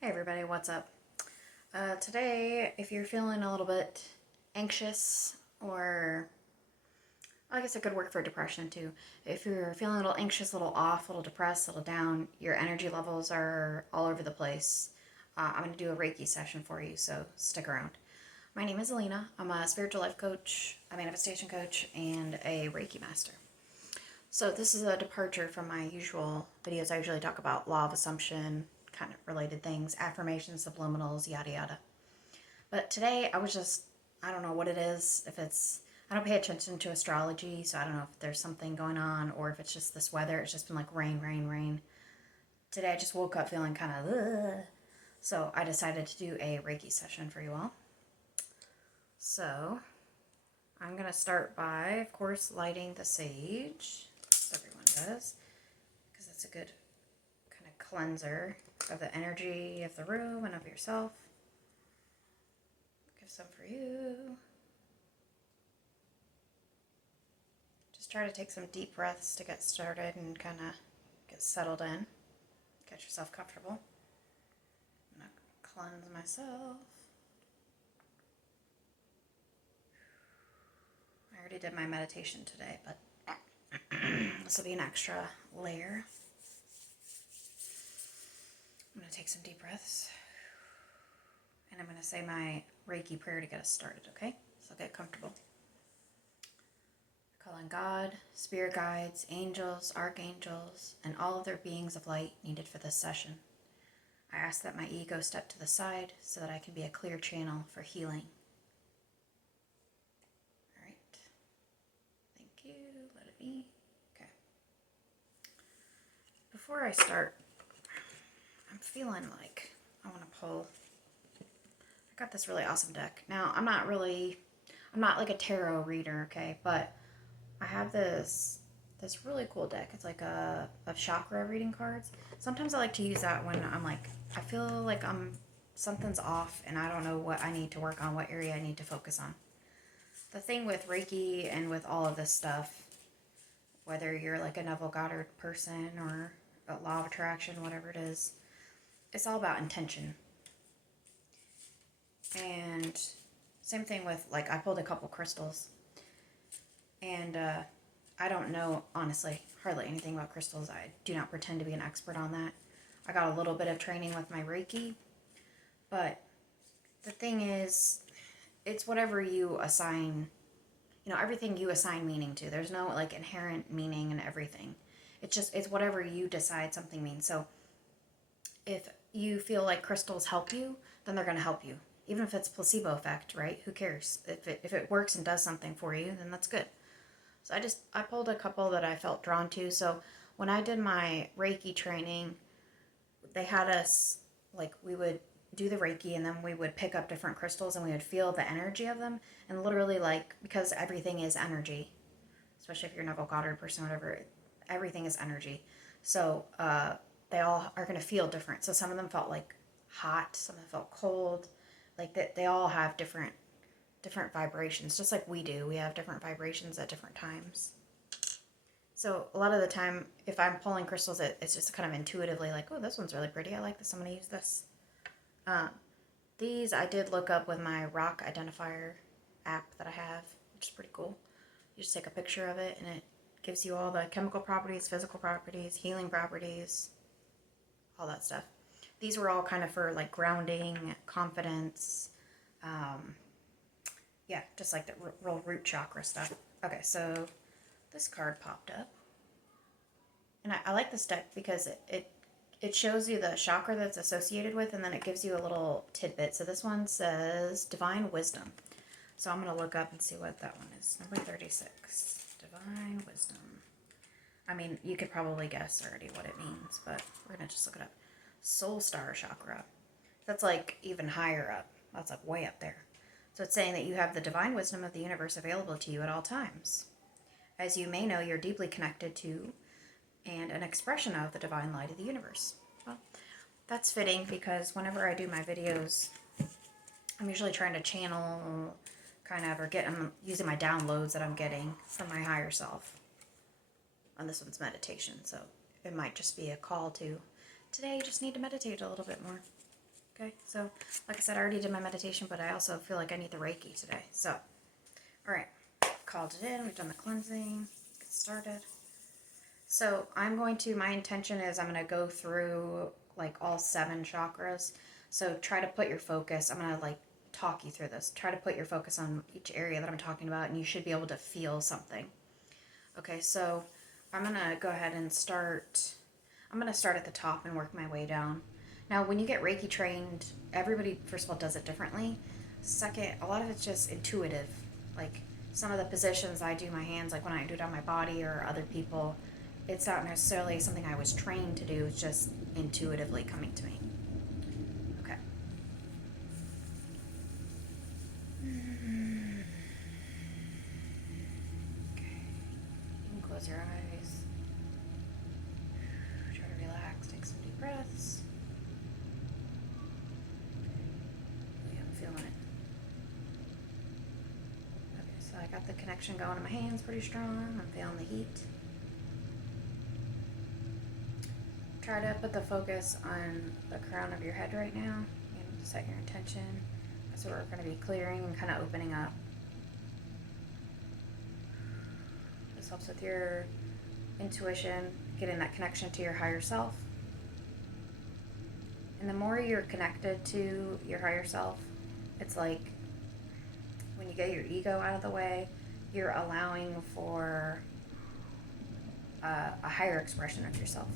Hey everybody, what's up? Today, if you're feeling a little bit anxious, or I guess it could work for depression too. If you're feeling a little anxious, a little off, a little depressed, a little down, your energy levels are all over the place, I'm going to do a Reiki session for you, so stick around. My name is Alina. I'm a spiritual life coach, a manifestation coach, and a Reiki master. So this is a departure from my usual videos. I usually talk about law of assumption, kind of related things, affirmations, subliminals, yada yada. But today I don't know what it is. I don't pay attention to astrology, so I don't know if there's something going on or if it's just this weather. It's just been like rain, rain, rain. Today I just woke up feeling kind of ugh. So I decided to do a Reiki session for you all. So I'm going to start by, of course, lighting the sage. Everyone does, because it's a good kind of cleanser of the energy of the room and of yourself. Give some for you. Just try to take some deep breaths to get started and kind of get settled in. Get yourself comfortable. I'm going to cleanse myself. I already did my meditation today, but this will be an extra layer. I'm going to take some deep breaths. And I'm going to say my Reiki prayer to get us started, okay? So get comfortable. I call on God, spirit guides, angels, archangels, and all other beings of light needed for this session. I ask that my ego step to the side so that I can be a clear channel for healing. All right. Thank you. Let it be. Okay. Before I start, I'm feeling like I want to pull. I got this really awesome deck. Now, I'm not like a tarot reader, okay, but I have this really cool deck. It's like a chakra reading cards. Sometimes I like to use that when I'm like, I feel like something's off and I don't know what I need to work on, what area I need to focus on. The thing with Reiki and with all of this stuff, whether you're like a Neville Goddard person or a law of attraction, whatever it is, it's all about intention. And same thing with, like, I pulled a couple crystals. And I don't know, honestly, hardly anything about crystals. I do not pretend to be an expert on that. I got a little bit of training with my Reiki. But the thing is, it's whatever you assign, everything you assign meaning to. There's no, like, inherent meaning in everything. It's whatever you decide something means. So if you feel like crystals help you, then they're going to help you. Even if it's placebo effect, right? Who cares? If it works and does something for you, then that's good. So I pulled a couple that I felt drawn to. So when I did my Reiki training, they had us, like, we would do the Reiki and then we would pick up different crystals and we would feel the energy of them. And literally, like, because everything is energy, especially if you're a Neville Goddard person, whatever, everything is energy. So they all are going to feel different. So some of them felt like hot, some of them felt cold. Like they all have different vibrations, just like we do. We have different vibrations at different times. So a lot of the time, if I'm pulling crystals, it's just kind of intuitively like, oh, this one's really pretty. I like this. I'm going to use this. These I did look up with my rock identifier app that I have, which is pretty cool. You just take a picture of it and it gives you all the chemical properties, physical properties, healing properties, all that stuff. These were all kind of for like grounding, confidence, yeah, just like the real root chakra stuff. Okay, so this card popped up. And I like this deck because it shows you the chakra that's associated with, and then it gives you a little tidbit. So this one says Divine Wisdom. So I'm going to look up and see what that one is. Number 36. Divine Wisdom. I mean, you could probably guess already what it means, but we're going to just look it up. Soul Star Chakra. That's like even higher up. That's like way up there. So it's saying that you have the divine wisdom of the universe available to you at all times. As you may know, you're deeply connected to and an expression of the divine light of the universe. Well, that's fitting because whenever I do my videos, I'm usually trying to channel kind of, or I'm using my downloads that I'm getting from my higher self. And this one's meditation, so it might just be a call to, today you just need to meditate a little bit more. Okay, so like I said, I already did my meditation, but I also feel like I need the Reiki today. So, all right, called it in. We've done the cleansing. Get started. So my intention is I'm going to go through like all 7 chakras. So try to put your focus. I'm going to like talk you through this. Try to put your focus on each area that I'm talking about, and you should be able to feel something. Okay, so I'm going to go ahead and start. I'm going to start at the top and work my way down. Now, when you get Reiki trained, everybody, first of all, does it differently. Second, a lot of it's just intuitive. Like some of the positions I do my hands, like when I do it on my body or other people, it's not necessarily something I was trained to do. It's just intuitively coming to me. Okay. Okay. You can close your eyes. Try to relax. Take some deep breaths. Okay, I'm feeling it. Okay, so I got the connection going in my hands pretty strong. I'm feeling the heat. Try to put the focus on the crown of your head right now and set your intention. So we're going to be clearing and kind of opening up. This helps with your intuition, getting that connection to your higher self. And the more you're connected to your higher self, it's like when you get your ego out of the way, you're allowing for a higher expression of yourself.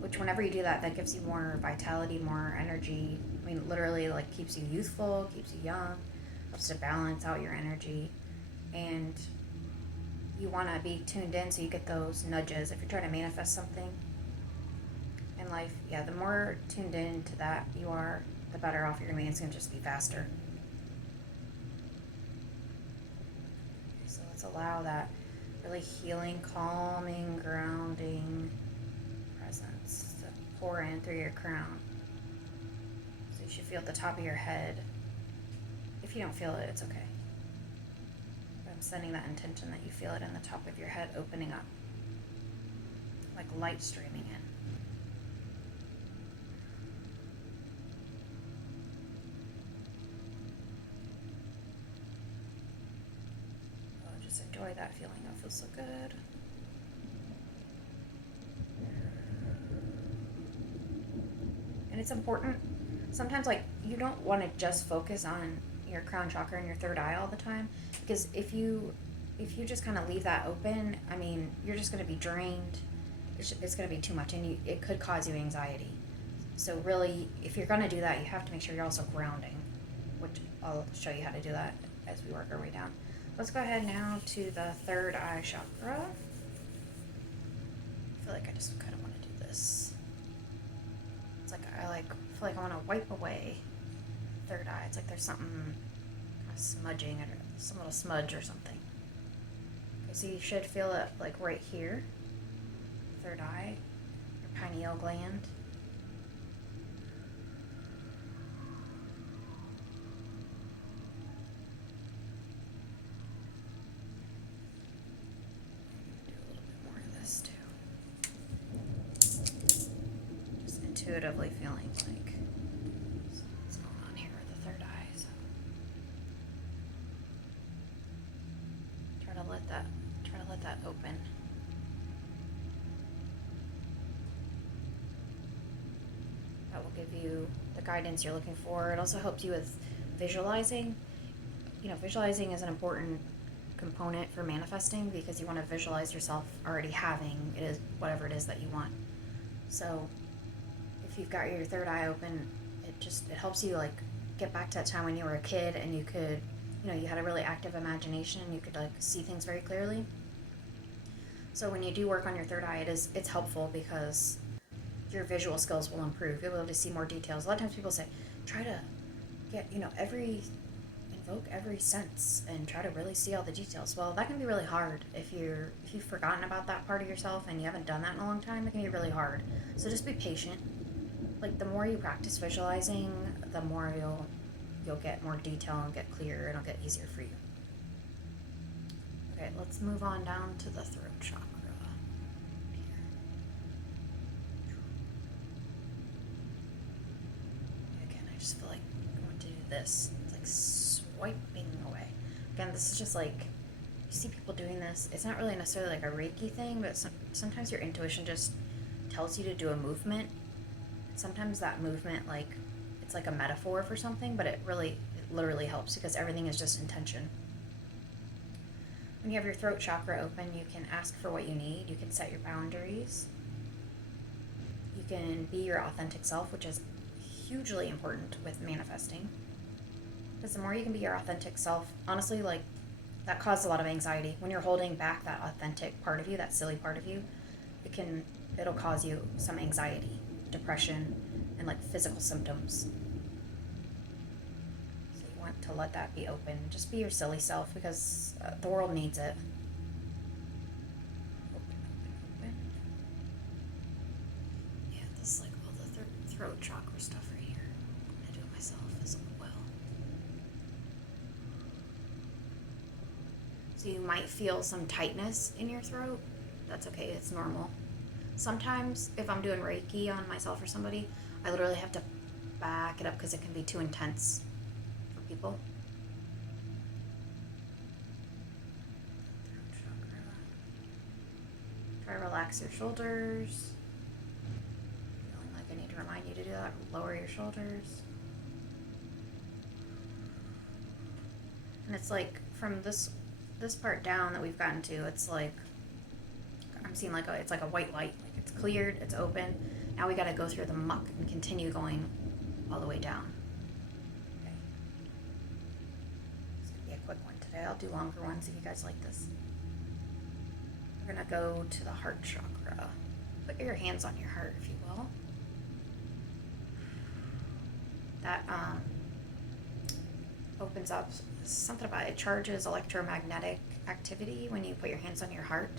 Which whenever you do that, that gives you more vitality, more energy. I mean, literally, like, keeps you youthful, keeps you young, helps to balance out your energy. And you want to be tuned in so you get those nudges. If you're trying to manifest something in life, yeah, the more tuned in to that you are, the better off you're going to be. It's going to just be faster. Okay, so let's allow that really healing, calming, grounding presence to pour in through your crown. So you should feel at the top of your head. If you don't feel it, it's okay. But I'm sending that intention that you feel it in the top of your head opening up, like light streaming in. Oh, just enjoy that feeling. That feels so good. And it's important. Sometimes, like, you don't want to just focus on your crown chakra and your third eye all the time, because if you just kind of leave that open, I mean, you're just going to be drained. It's going to be too much, and it could cause you anxiety. So really, if you're going to do that, you have to make sure you're also grounding, which I'll show you how to do that as we work our way down. Let's go ahead now to the third eye chakra. I feel like I just kind of want to do this. It's like I feel like I want to wipe away third eye. It's like there's something kind of smudging or some little smudge or something. Okay, so you should feel it like right here, third eye, your pineal gland. Do a little bit more of this too. Just intuitively feeling like what's going on here with the third eye. So try to let that open. That will give you the guidance you're looking for. It also helps you with visualizing. You know, visualizing is an important component for manifesting because you want to visualize yourself already having it is whatever it is that you want. So if you've got your third eye open, it helps you like get back to that time when you were a kid and you could, you had a really active imagination and you could like see things very clearly. So when you do work on your third eye, it's helpful because your visual skills will improve. You'll be able to see more details. A lot of times people say, try to get, invoke every sense and try to really see all the details. Well, that can be really hard if you've forgotten about that part of yourself and you haven't done that in a long time. It can be really hard. So just be patient. Like the more you practice visualizing, the more you'll get more detail and get clearer and it'll get easier for you. Okay, let's move on down to the throat chakra. Again, I just feel this. It's like swiping away. Again, this is just like, you see people doing this. It's not really necessarily like a Reiki thing, but sometimes your intuition just tells you to do a movement. Sometimes that movement, like, it's like a metaphor for something, but it literally helps because everything is just intention. When you have your throat chakra open, you can ask for what you need. You can set your boundaries. You can be your authentic self, which is hugely important with manifesting. Because the more you can be your authentic self, honestly, like, that causes a lot of anxiety. When you're holding back that authentic part of you, that silly part of you, it'll cause you some anxiety, depression, and like physical symptoms. So you want to let that be open. Just be your silly self because the world needs it. Open. Yeah, this is like all the throat chakra stuff right here. I'm going to do it myself as well. So you might feel some tightness in your throat. That's okay, it's normal. Sometimes if I'm doing Reiki on myself or somebody, I literally have to back it up because it can be too intense for people. Try to relax your shoulders. Feeling like I need to remind you to do that. Lower your shoulders. And it's like from this part down that we've gotten to, it's like I'm seeing like it's like a white light. Like it's cleared, it's open. Now we got to go through the muck and continue going all the way down. Okay. It's gonna be a quick one today. I'll do longer ones if you guys like this. We're gonna go to the heart chakra. Put your hands on your heart, if you will. That opens up something about it. Charges electromagnetic activity when you put your hands on your heart.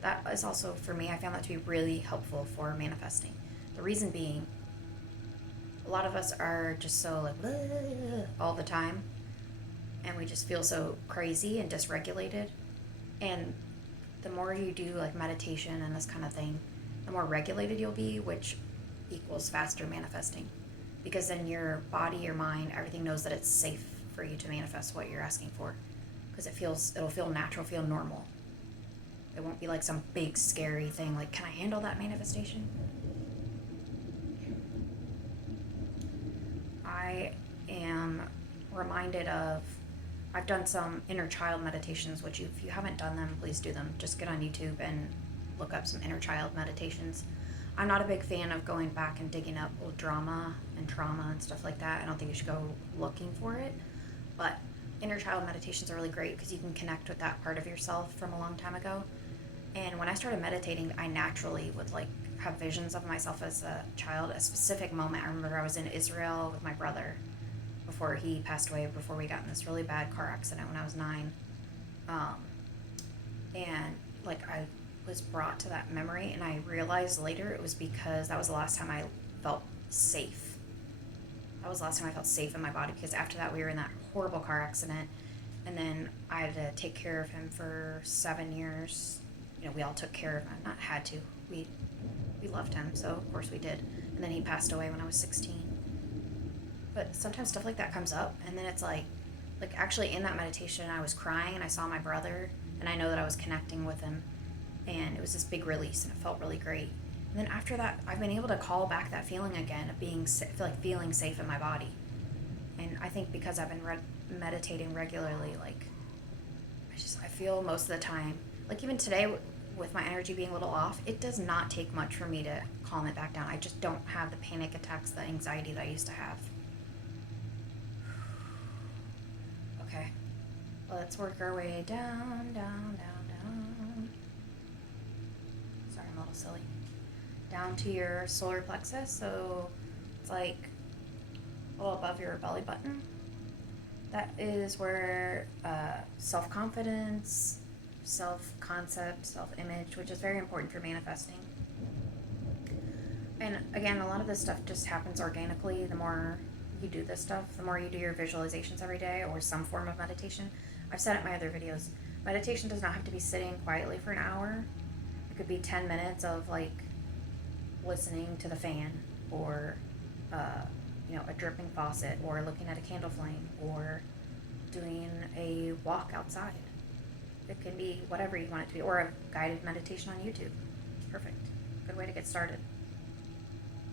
That is also, for me, I found that to be really helpful for manifesting. The reason being, a lot of us are just so like all the time, and we just feel so crazy and dysregulated. And the more you do like meditation and this kind of thing, the more regulated you'll be, which equals faster manifesting. Because then your body, your mind, everything knows that it's safe for you to manifest what you're asking for. Because it'll feel natural, feel normal. It won't be like some big scary thing like, can I handle that manifestation? I am reminded of, I've done some inner child meditations, which if you haven't done them, please do them. Just get on YouTube and look up some inner child meditations. I'm not a big fan of going back and digging up old drama and trauma and stuff like that. I don't think you should go looking for it. But inner child meditations are really great because you can connect with that part of yourself from a long time ago. And when I started meditating, I naturally would like have visions of myself as a child. A specific moment, I remember I was in Israel with my brother before he passed away, before we got in this really bad car accident when I was 9. And like I was brought to that memory, and I realized later it was because that was the last time I felt safe. That was the last time I felt safe in my body, because after that we were in that horrible car accident, and then I had to take care of him for 7 years. You know, we all took care of him. Not had to. We loved him, so of course we did. And then he passed away when I was 16. But sometimes stuff like that comes up, and then it's like actually in that meditation I was crying, and I saw my brother, and I know that I was connecting with him, and it was this big release, and it felt really great. And then after that, I've been able to call back that feeling again of feeling safe in my body. And I think because I've been meditating regularly, like I feel most of the time, like even today with my energy being a little off, it does not take much for me to calm it back down. I just don't have the panic attacks, the anxiety that I used to have. Okay, let's work our way down, down, down, down. Sorry, I'm a little silly. Down to your solar plexus, so it's like a little above your belly button. That is where self-confidence, self-concept, self-image, which is very important for manifesting. And again, a lot of this stuff just happens organically. The more you do this stuff, the more you do your visualizations every day or some form of meditation. I've said it in my other videos, meditation does not have to be sitting quietly for an hour. It could be 10 minutes of like listening to the fan, or a dripping faucet, or looking at a candle flame, or doing a walk outside. It can be whatever you want it to be, or a guided meditation on YouTube. Perfect. Good way to get started.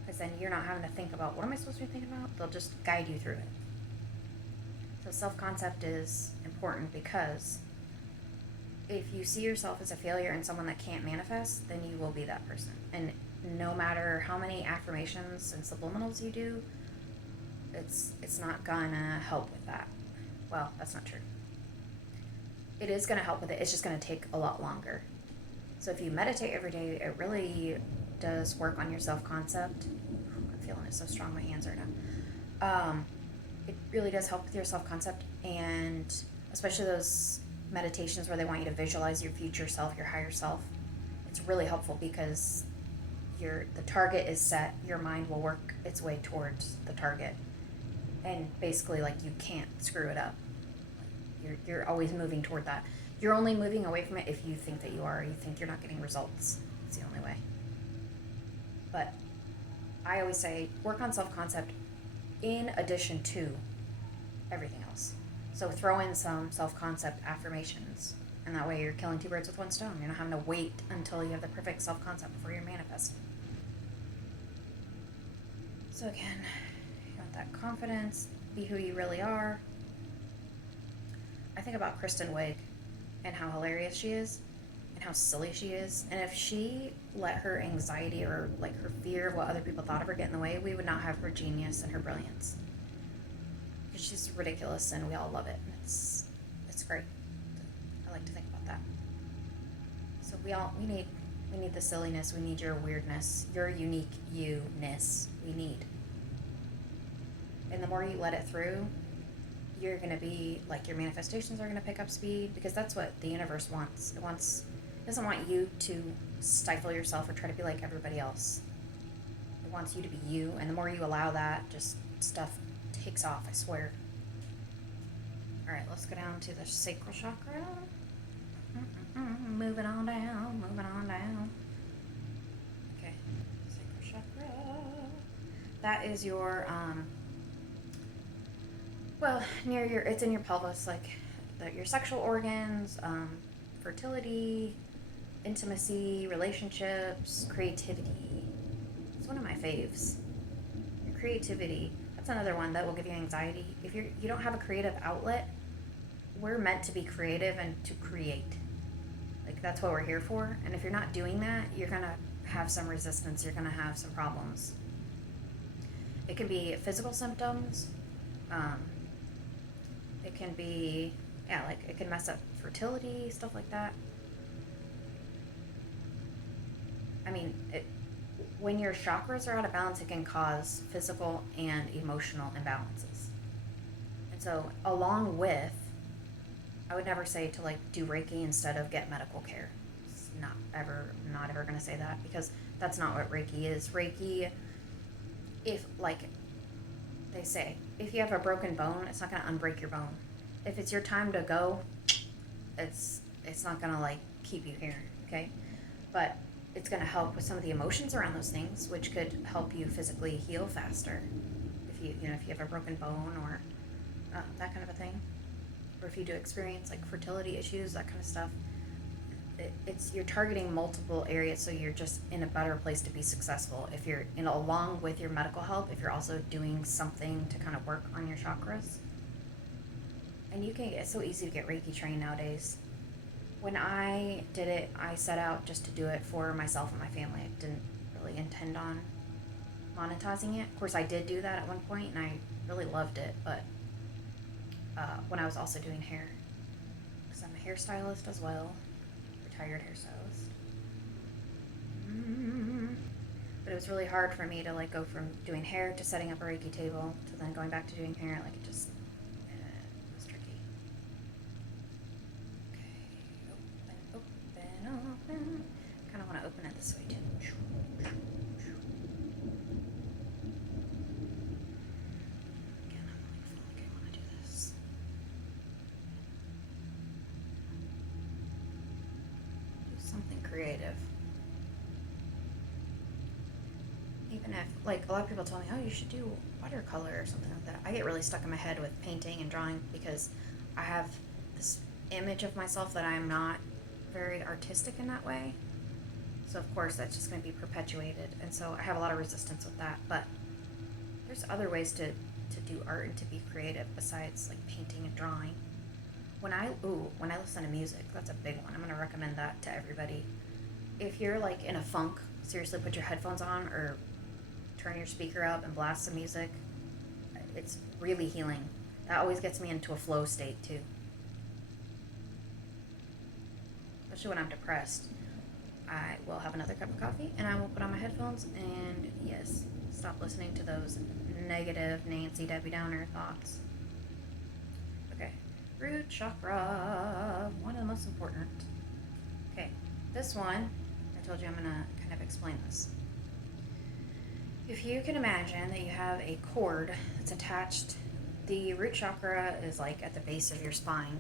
Because then you're not having to think about, what am I supposed to be thinking about? They'll just guide you through it. So self-concept is important, because if you see yourself as a failure and someone that can't manifest, then you will be that person. And no matter how many affirmations and subliminals you do, it's not gonna help with that. Well, that's not true. It is gonna help with it. It's just gonna take a lot longer. So if you meditate every day, it really does work on your self-concept. I'm feeling it so strong, my hands right now. It really does help with your self-concept, and especially those meditations where they want you to visualize your future self, your higher self. It's really helpful, because the target is set. Your mind will work its way towards the target, and basically, like, you can't screw it up. You're always moving toward that. You're only moving away from it if you think that you are. You think you're not getting results. It's the only way. But I always say, work on self-concept in addition to everything else. So throw in some self-concept affirmations, and that way you're killing two birds with one stone. You're not having to wait until you have the perfect self-concept before you're manifesting. So again, you want that confidence, be who you really are. I think about Kristen Wiig and how hilarious she is and how silly she is. And if she let her anxiety or like her fear of what other people thought of her get in the way, we would not have her genius and her brilliance. Because she's ridiculous and we all love it. It's great. I like to think about that. So we need the silliness, we need your weirdness, your unique you-ness, we need. And the more you let it through, you're going to be, like, your manifestations are going to pick up speed, because that's what the universe wants. It doesn't want you to stifle yourself or try to be like everybody else. It wants you to be you, and the more you allow that, just stuff takes off, I swear. Alright, let's go down to the sacral chakra. Moving on down. Okay, sacral chakra. That is your, it's in your pelvis, like your sexual organs, fertility, intimacy, relationships, creativity. It's one of my faves. Your creativity. That's another one that will give you anxiety. If you don't have a creative outlet, we're meant to be creative and to create. Like, that's what we're here for. And if you're not doing that, you're going to have some resistance. You're going to have some problems. It can be physical symptoms. It can be, it can mess up fertility, stuff like that. I mean, when your chakras are out of balance, it can cause physical and emotional imbalances. And so, along with, I would never say to, like, do Reiki instead of get medical care. It's not ever going to say that, because that's not what Reiki is. Reiki, if, like they say, if you have a broken bone, it's not going to unbreak your bone. If it's your time to go, it's not going to, like, keep you here, okay? But it's going to help with some of the emotions around those things, which could help you physically heal faster. If you have a broken bone or that kind of a thing. Or if you do experience, like, fertility issues, that kind of stuff. You're targeting multiple areas, so you're just in a better place to be successful. If you're, along with your medical help, if you're also doing something to kind of work on your chakras. And it's so easy to get Reiki trained nowadays. When I did it, I set out just to do it for myself and my family. I didn't really intend on monetizing it. Of course, I did do that at one point, and I really loved it, but when I was also doing hair, because I'm a hairstylist as well, retired hairstylist. But it was really hard for me to, like, go from doing hair to setting up a Reiki table to then going back to doing hair. Like, it was tricky. Okay, open. Kind of want to open it this way too. Again, I'm like, I want to do this. Do something creative. And if, like, a lot of people tell me, oh, you should do watercolor or something like that. I get really stuck in my head with painting and drawing because I have this image of myself that I'm not very artistic in that way. So, of course, that's just going to be perpetuated. And so I have a lot of resistance with that. But there's other ways to do art and to be creative besides, like, painting and drawing. When I listen to music, that's a big one. I'm going to recommend that to everybody. If you're, like, in a funk, seriously put your headphones on or turn your speaker up and blast some music. It's really healing. That always gets me into a flow state too. Especially when I'm depressed. I will have another cup of coffee and I will put on my headphones and yes, stop listening to those negative Nancy Debbie Downer thoughts. Okay, root chakra, one of the most important. Okay, this one, I told you I'm gonna kind of explain this. If you can imagine that you have a cord that's attached, the root chakra is like at the base of your spine.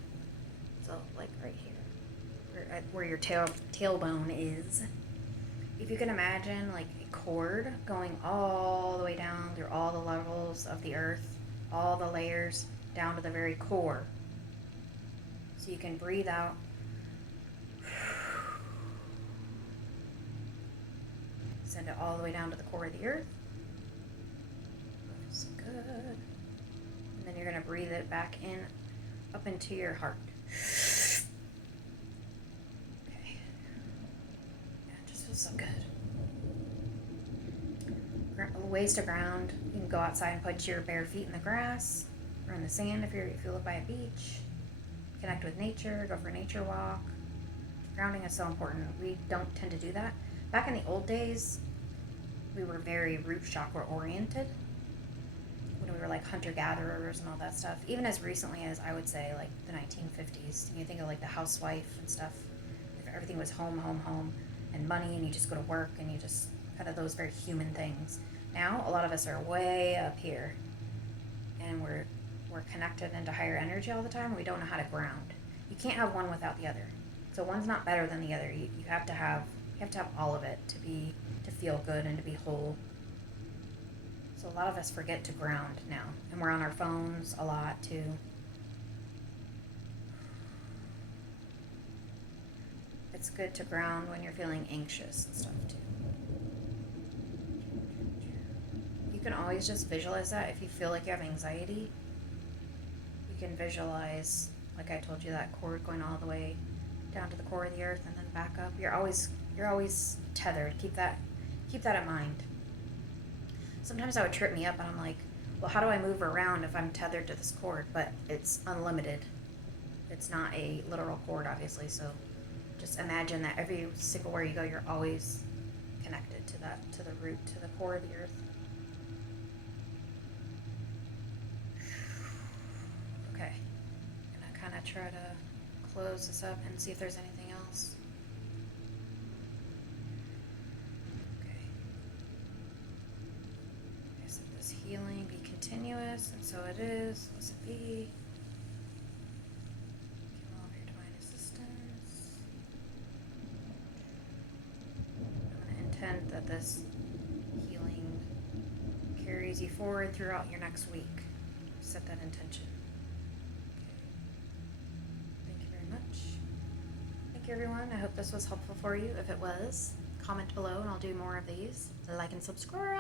So like right here, where your tailbone is. If you can imagine like a cord going all the way down through all the levels of the earth, all the layers, down to the very core. So you can breathe out. Send it all the way down to the core of the earth. That's good. And then you're going to breathe it back in, up into your heart. Okay. Yeah, it just feels so good. Ways to ground. You can go outside and put your bare feet in the grass or in the sand if you live by a beach. Connect with nature. Go for a nature walk. Grounding is so important. We don't tend to do that. Back in the old days, we were very root chakra oriented when we were like hunter-gatherers and all that stuff. Even as recently as, I would say, like the 1950s. You think of like the housewife and stuff. If everything was home, home, home, and money, and you just go to work, and you just kind of those very human things. Now, a lot of us are way up here, and we're connected into higher energy all the time. We don't know how to ground. You can't have one without the other. So one's not better than the other. You have to have all of it to feel good and to be whole. So a lot of us forget to ground now, and we're on our phones a lot too. It's good to ground when you're feeling anxious and stuff too. You can always just visualize that if you feel like you have anxiety. You can visualize, like I told you, that cord going all the way down to the core of the earth and then back up. You're always tethered. Keep that in mind. Sometimes that would trip me up and I'm like, well, how do I move around if I'm tethered to this cord? But it's unlimited. It's not a literal cord, obviously, so just imagine that every single where you go, you're always connected to the root, to the core of the earth. Okay. I'm gonna kind of try to close this up and see if there's anything else. Okay. I said this healing be continuous, and so it is. Let's it be. Give all of your divine assistance. I'm going to intend that this healing carries you forward throughout your next week. Set that intention. Thank you very much. Thank you, everyone. I hope this was helpful for you. If it was, comment below and I'll do more of these. Like and subscribe.